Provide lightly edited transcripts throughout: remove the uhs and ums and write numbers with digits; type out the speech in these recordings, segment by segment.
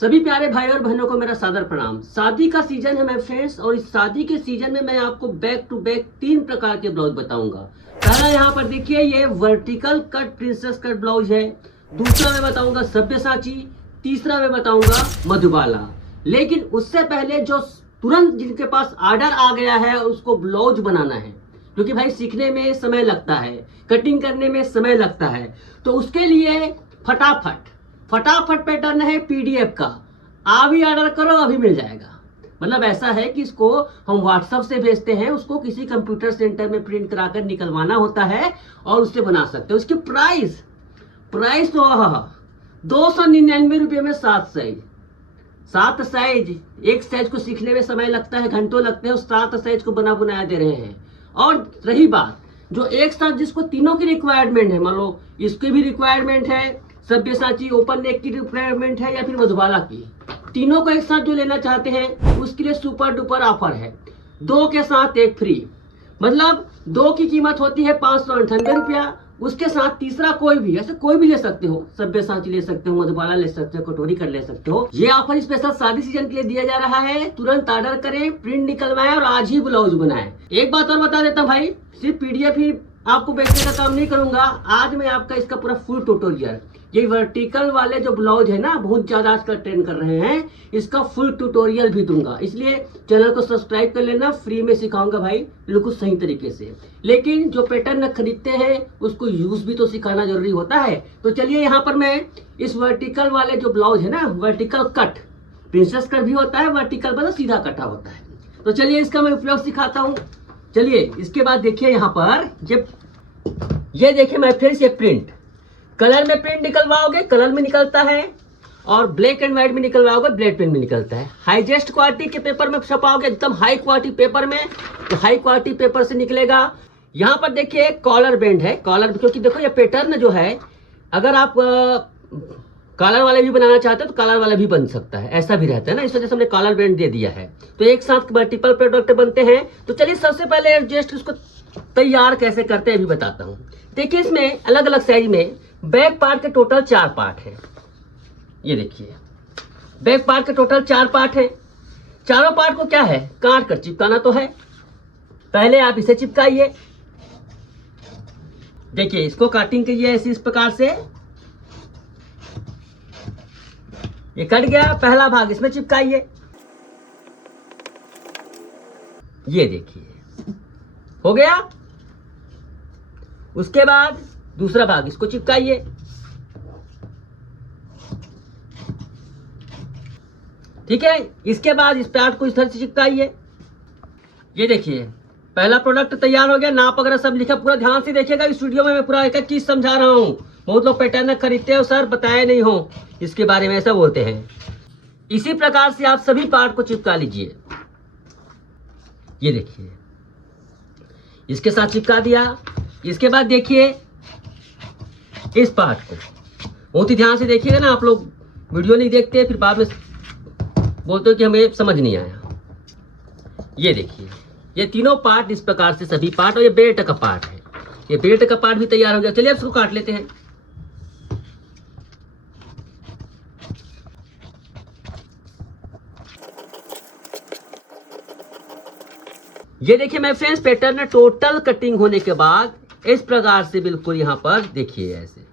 सभी प्यारे भाई और बहनों को मेरा सादर प्रणाम। शादी का सीजन है मेरे फ्रेंड्स, और इस शादी के सीजन में मैं आपको बैक टू बैक 3 प्रकार के ब्लाउज बताऊंगा। पहला यहाँ पर देखिए, ये vertical cut princess cut blouse है। दूसरा मैं बताऊंगा सब्यसाची। तीसरा मैं बताऊंगा मधुबाला। लेकिन उससे पहले जो तुरंत जिनके पास ऑर्डर आ गया है उसको ब्लाउज बनाना है, क्योंकि भाई सीखने में समय लगता है, कटिंग करने में समय लगता है, तो उसके लिए फटाफट पैटर्न है पीडीएफ का। अभी ऑर्डर करो, अभी मिल जाएगा। मतलब ऐसा है कि इसको हम व्हाट्सएप से भेजते हैं, उसको किसी कंप्यूटर सेंटर में प्रिंट कराकर निकलवाना होता है और उससे बना सकते हो। उसकी प्राइस तो 299 रुपये में 7 साइज। एक साइज को सीखने में समय लगता है, घंटों लगते हैं, उस 7 साइज को बनाया दे रहे हैं। और रही बात जो एक साथ जिसको तीनों की रिक्वायरमेंट है, मान लो इसकी भी रिक्वायरमेंट है, सब्यसाची ओपन नेक की रिक्वायरमेंट है, या फिर मधुबाला की, तीनों को एक साथ जो लेना चाहते हैं उसके लिए सुपर डुपर ऑफर है। 2 के साथ 1 फ्री। मतलब 2 की कीमत होती है 598 रुपया, उसके साथ तीसरा कोई भी, ऐसे कोई भी ले सकते हो, सब्यसाची ले सकते हो, मधुबाला ले सकते हो, कटोरी कर ले सकते हो। ये ऑफर स्पेशल शादी सीजन के लिए दिया जा रहा है। तुरंत ऑर्डर करें, प्रिंट निकलवाएं और आज ही ब्लाउज बनाएं। एक बात और बता देता हूँ भाई, सिर्फ पीडीएफ ही आपको बेचने का काम नहीं करूंगा। आज मैं आपका इसका पूरा फुल ट्यूटोरियल, ये वर्टिकल वाले जो ब्लाउज है ना, बहुत ज्यादा आजकल ट्रेंड कर रहे हैं, इसका फुल ट्यूटोरियल भी दूंगा। इसलिए चैनल को सब्सक्राइब कर लेना, फ्री में सिखाऊंगा भाई, बिल्कुल सही तरीके से। लेकिन जो पैटर्न खरीदते हैं उसको यूज भी तो सिखाना जरूरी होता है। तो चलिए यहाँ पर मैं इस वर्टिकल वाले जो ब्लाउज है ना, वर्टिकल कट प्रिंसेस कट भी होता है, वर्टिकल मतलब सीधा कटा होता है। तो चलिए इसका मैं उपयोग सिखाता हूँ। चलिए इसके बाद देखिए यहाँ पर ये देखिए मैं फिर से प्रिंट, कलर में प्रिंट निकलवाओगे कलर में निकलता है, और ब्लैक एंड व्हाइट में निकलवाओगे ब्लैक प्रिंट में निकलता है। हाईएस्ट क्वालिटी के पेपर में छपाओगे, एकदम हाई क्वालिटी पेपर में, तो हाई क्वालिटी पेपर से निकलेगा। यहाँ पर देखिए कॉलर बैंड है, कॉलर, क्योंकि देखो ये पैटर्न जो है, अगर आप कॉलर वाले भी बनाना चाहते हो तो कॉलर वाला भी बन सकता है, ऐसा भी रहता है ना, इस वजह से हमने कॉलर बैंड दे दिया है। तो एक साथ मल्टीपल प्रोडक्ट बनते हैं। तो चलिए सबसे पहले एडजस्ट इसको तैयार कैसे करते हैं अभी बताता हूँ। देखिए इसमें अलग अलग साइज में बैक पार्ट के टोटल 4 पार्ट है। ये देखिए बैक पार्ट के टोटल 4 पार्ट है। चारों पार्ट को क्या है, काट कर चिपकाना तो है। पहले आप इसे चिपकाइए, देखिए इसको काटिंग कीजिए ऐसे, इस प्रकार से। ये कट गया पहला भाग, इसमें चिपकाइए। ये देखिए हो गया। उसके बाद दूसरा भाग, इसको चिपकाइए। ठीक है, इसके बाद इस पार्ट को इस तरह से चिपकाइए। ये देखिए पहला प्रोडक्ट तैयार हो गया। नाप वगैरह सब लिखा, पूरा ध्यान से देखिएगा। इस वीडियो में मैं पूरा एक एक चीज समझा रहा हूं। बहुत लोग पैटर्न खरीदते हो, सर बताए नहीं हो इसके बारे में, ऐसा बोलते हैं। इसी प्रकार से आप सभी पार्ट को चिपका लीजिए। ये देखिए इसके साथ चिपका दिया। इसके बाद देखिए इस पार्ट को बहुत ही ध्यान से देखिएगा ना, आप लोग वीडियो नहीं देखते फिर बाद में बोलते हो कि हमें समझ नहीं आया। ये देखिए ये तीनों पार्ट इस प्रकार से सभी पार्ट, और ये बेल्ट का पार्ट है, ये बेल्ट का पार्ट भी तैयार हो गया। चलिए अब इसको काट लेते हैं। ये देखिए मैं फ्रेंड्स पैटर्न टोटल कटिंग होने के बाद इस प्रकार से बिल्कुल यहाँ पर देखिए ऐसे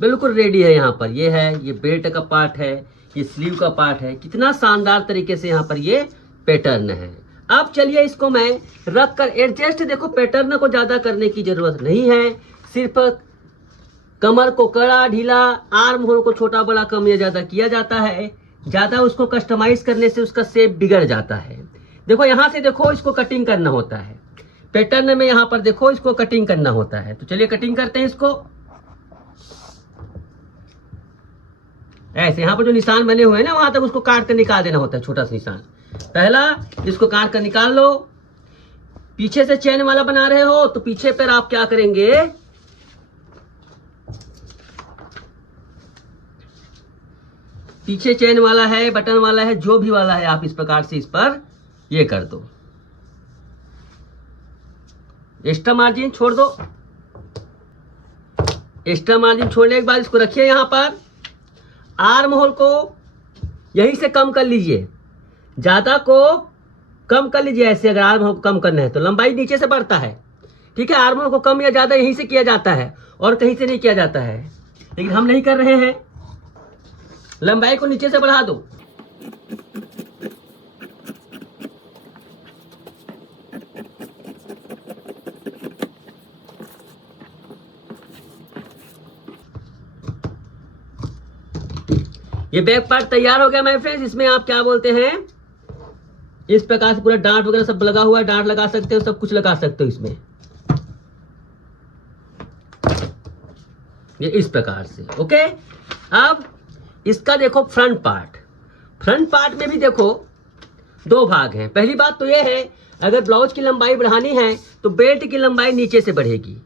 बिल्कुल रेडी है। यहाँ पर ये है, ये बेल्ट का पार्ट है, ये स्लीव का पार्ट है। कितना शानदार तरीके से यहाँ पर ये पैटर्न है। अब चलिए इसको मैं रख कर एडजस्ट, देखो पैटर्न को ज्यादा करने की जरूरत नहीं है, सिर्फ कमर को कड़ा ढीला, आर्म होल को छोटा बड़ा कम या ज्यादा किया जाता है। ज्यादा उसको कस्टमाइज करने से उसका शेप बिगड़ जाता है। देखो यहाँ से देखो इसको कटिंग करना होता है, पैटर्न में यहाँ पर देखो इसको कटिंग करना होता है। तो चलिए कटिंग करते हैं इसको। ऐसे यहाँ पर जो निशान बने हुए हैं ना, वहां तक उसको काट कर निकाल देना होता है, छोटा सा निशान। पहला इसको काट कर निकाल लो। पीछे से चैन वाला बना रहे हो तो पीछे पर आप क्या करेंगे, पीछे चैन वाला है, बटन वाला है, जो भी वाला है, आप इस प्रकार से इस पर ये कर दो। एक्स्ट्रा मार्जिन छोड़ दो। एक्स्ट्रा मार्जिन छोड़ने के बाद इसको रखिए यहाँ पर। आर्म होल को यहीं से कम कर लीजिए, ज़्यादा को कम कर लीजिए। ऐसे अगर आर्म होल को कम करना है तो लंबाई नीचे से बढ़ता है, ठीक है। आर्म होल को कम या ज़्यादा यहीं से किया जाता है और कहीं से नहीं किया जाता है, लेकिन हम नहीं कर रहे हैं। लंबाई को नीचे से बढ़ा दो। ये बैक पार्ट तैयार हो गया माय फ्रेंड्स। इसमें आप क्या बोलते हैं, इस प्रकार से पूरा डांट वगैरह सब लगा हुआ है, डांट लगा सकते हो, सब कुछ लगा सकते हो इसमें, ये इस प्रकार से। ओके, अब इसका देखो फ्रंट पार्ट। फ्रंट पार्ट में भी देखो दो भाग हैं। पहली बात तो ये है, अगर ब्लाउज की लंबाई बढ़ानी है तो बेल्ट की लंबाई नीचे से बढ़ेगी,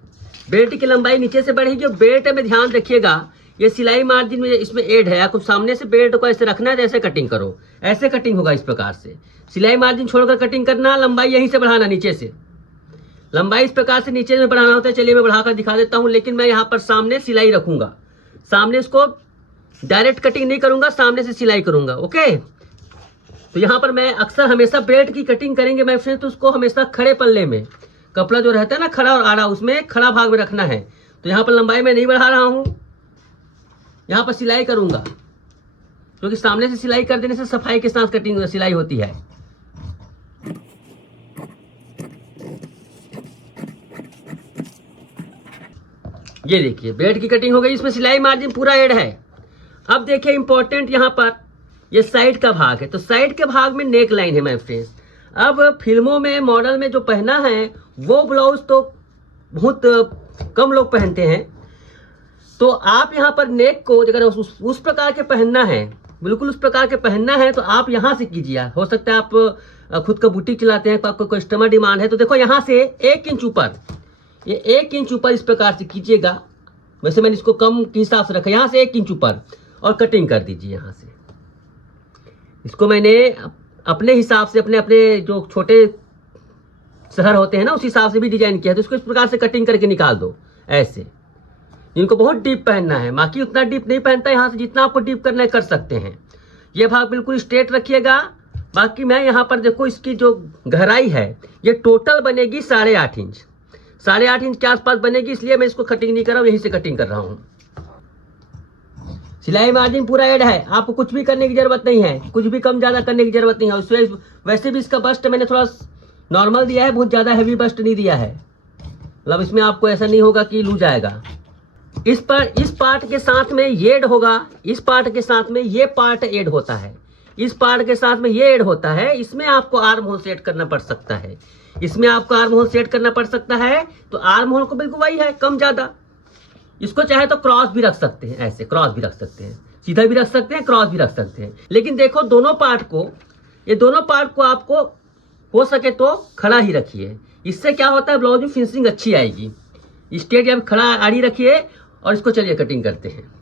बेल्ट की लंबाई नीचे से बढ़ेगी। और बेल्ट में ध्यान रखिएगा, ये सिलाई मार्जिन में इसमें ऐड है, आपको सामने से बेल्ट को ऐसे रखना है तो ऐसे कटिंग करो, ऐसे कटिंग होगा इस प्रकार से। सिलाई मार्जिन छोड़कर कटिंग करना, लंबाई यहीं से बढ़ाना नीचे से, लंबाई इस प्रकार से नीचे में बढ़ाना होता है। चलिए मैं बढ़ाकर दिखा देता हूं, लेकिन मैं यहाँ पर सामने सिलाई रखूंगा, सामने इसको डायरेक्ट कटिंग नहीं करूंगा, सामने से सिलाई करूंगा। ओके, तो यहाँ पर मैं अक्सर हमेशा बेल्ट की कटिंग करेंगे मैं फ्रेंड, तो उसको हमेशा खड़े पल्ले में, कपड़ा जो रहता है ना खड़ा और आड़ा, उसमें खड़ा भाग में रखना है। तो यहाँ पर लंबाई मैं नहीं बढ़ा रहा हूँ, यहाँ पर सिलाई करूंगा, क्योंकि सामने से सिलाई कर देने से सफाई के साथ कटिंग सिलाई होती है। ये देखिए बेल्ट की कटिंग हो गई, इसमें सिलाई मार्जिन पूरा ऐड है। अब देखिए इंपॉर्टेंट यहाँ पर ये साइड का भाग है, तो साइड के भाग में नेक लाइन है माय फ्रेंड्स। अब फिल्मों में मॉडल में जो पहना है वो ब्लाउज तो बहुत कम लोग पहनते हैं, तो आप यहाँ पर नेक को अगर उस प्रकार के पहनना है, बिल्कुल उस प्रकार के पहनना है, तो आप यहाँ से कीजिए। हो सकता है आप खुद का बुटीक चलाते हैं, आपको कस्टमर डिमांड है, तो देखो यहाँ से 1 इंच ऊपर, ये 1 इंच ऊपर इस प्रकार से कीजिएगा। वैसे मैंने इसको कम के हिसाब से रखा, यहाँ से 1 इंच ऊपर और कटिंग कर दीजिए। यहाँ से इसको मैंने अपने हिसाब से, अपने अपने जो छोटे शहर होते हैं ना, उस हिसाब से भी डिजाइन किया है, तो इसको इस प्रकार से कटिंग करके निकाल दो ऐसे। जिनको बहुत डीप पहनना है, बाकी उतना डीप नहीं पहनता, यहाँ से जितना आपको डीप करना है कर सकते हैं। ये भाग बिल्कुल स्ट्रेट रखिएगा। बाकी मैं यहाँ पर देखो इसकी जो गहराई है ये टोटल बनेगी 8.5 इंच, 8.5 इंच के आसपास बनेगी, इसलिए मैं इसको कटिंग नहीं कर रहा हूँ, यहीं से कटिंग कर रहा हूँ। सिलाई मार्जिन पूरा ऐड है, आपको कुछ भी करने की जरूरत नहीं है, कुछ भी कम ज्यादा करने की जरूरत नहीं है। उससे वैसे भी इसका बस्ट मैंने थोड़ा नॉर्मल दिया है, बहुत ज्यादा हैवी बस्ट नहीं दिया है, मतलब इसमें आपको ऐसा नहीं होगा कि लूज आएगा। इस पार्ट के साथ में ये ऐड होगा, इस पार्ट के साथ में ये पार्ट ऐड होता है, इस पार्ट के साथ में ये ऐड होता है। इसमें आपको आर्म होल सेट करना पड़ सकता है, इसमें आपको आर्म होल सेट करना पड़ सकता है। तो आर्म होल को बिल्कुल वही है, कम ज्यादा। इसको चाहे तो क्रॉस भी रख सकते हैं, ऐसे क्रॉस भी रख सकते हैं, सीधा भी रख सकते हैं, क्रॉस भी रख सकते हैं। लेकिन देखो दोनों पार्ट को, ये दोनों पार्ट को आपको हो सके तो खड़ा ही रखिए। इससे क्या होता है, ब्लाउज में फिनिशिंग अच्छी आएगी। स्ट्रेट या खड़ा आड़ी रखिए और इसको चलिए कटिंग करते हैं।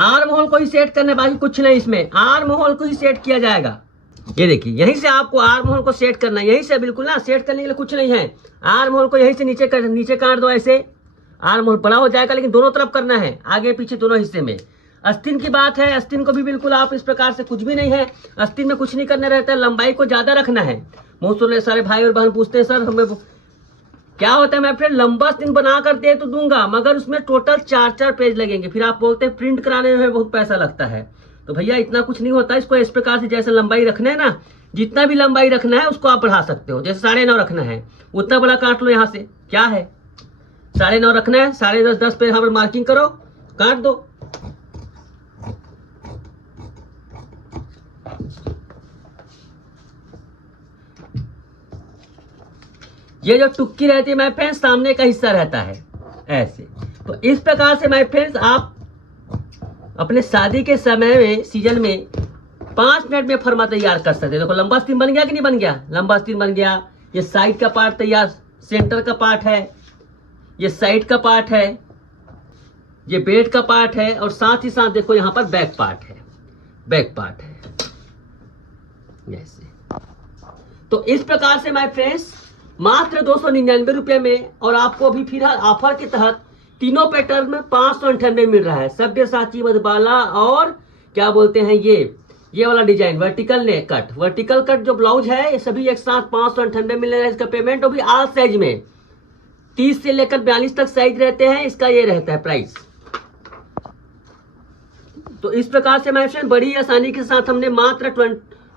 आर्म होल को ही सेट करना है, बाकी कुछ नहीं, इसमें आर्म होल को ही सेट किया जाएगा। ये देखिए यहीं से आपको आर्म होल को सेट करना है, यहीं से बिल्कुल ना, सेट करने के लिए कुछ नहीं है। आर्म होल को यहीं से नीचे काट दो, ऐसे आर्म होल बड़ा हो जाएगा, लेकिन दोनों तरफ करना है, आगे पीछे दोनों हिस्से में। अस्तीन की बात है, अस्तीन को भी बिल्कुल आप इस प्रकार से, कुछ भी नहीं है, अस्तीन में कुछ नहीं करना रहता है, लंबाई को ज्यादा रखना है। बहुत सारे भाई और बहन पूछते हैं सर हमें क्या होता है, मैं फिर लंबा अस्तीन बना कर दे तो दूंगा, मगर उसमें टोटल 4 पेज लगेंगे, फिर आप बोलते हैं प्रिंट कराने में बहुत पैसा लगता है। तो भैया इतना कुछ नहीं होता, इसको इस प्रकार से जैसे लंबाई रखना है ना, जितना भी लंबाई रखना है उसको आप बढ़ा सकते हो। जैसे 9.5 रखना है, उतना बड़ा काट लो, यहाँ से क्या है 9.5 रखना है, 10.5 पे यहाँ पर मार्किंग करो, काट दो। ये जो टुक्की रहती है माय फ्रेंड्स, सामने का हिस्सा रहता है ऐसे। तो इस प्रकार से माय फ्रेंड्स आप अपने शादी के समय में, सीजन में 5 मिनट में फर्मा तैयार कर सकते हैं। देखो लंबा अस्तीन बन गया कि नहीं बन गया, लंबा अस्तीन बन गया। ये साइड का पार्ट तैयार, सेंटर का पार्ट है, ये साइड का पार्ट है, ये बेल्ट का पार्ट है, और साथ ही साथ देखो यहाँ पर बैक पार्ट है, बैक पार्ट है ऐसे। तो इस प्रकार से माय फ्रेंड्स मात्र 299 रुपये में, और आपको अभी फिलहाल ऑफर के तहत तीनों पैटर्न में 598 मिल रहा है। सब्यसाची, मधुबाला और क्या बोलते हैं ये वाला design vertical neck cut, vertical cut जो ब्लाउज है, ये सभी एक साथ 598 मिल रहा है। इसका पेमेंट अभी आल साइज में 30 से लेकर 42 तक साइज रहते हैं, इसका ये रहता है प्राइस। तो इस प्रकार से मैं बड़ी आसानी के साथ हमने मात्र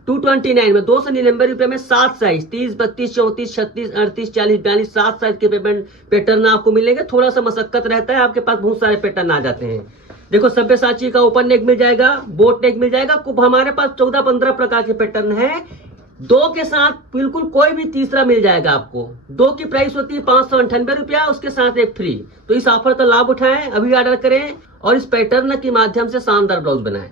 229 में 299 रुपए में 7 साइज 30, 32, 34, 36, 38, 40, 42 7 साइज के पेमेंट पैटर्न आपको मिलेंगे। थोड़ा सा मशक्कत रहता है, आपके पास बहुत सारे पैटर्न आ जाते हैं। देखो सब्यसाची का ओपन नेक मिल जाएगा, बोट नेक मिल जाएगा, हमारे पास 14-15 प्रकार के पैटर्न है। 2 के साथ बिल्कुल कोई भी तीसरा मिल जाएगा आपको। 2 की प्राइस होती है 598 रुपया, उसके साथ एक फ्री। तो इस ऑफर का लाभ उठाएं, अभी ऑर्डर करें और इस पैटर्न के माध्यम से शानदार ब्लाउज बनाएं।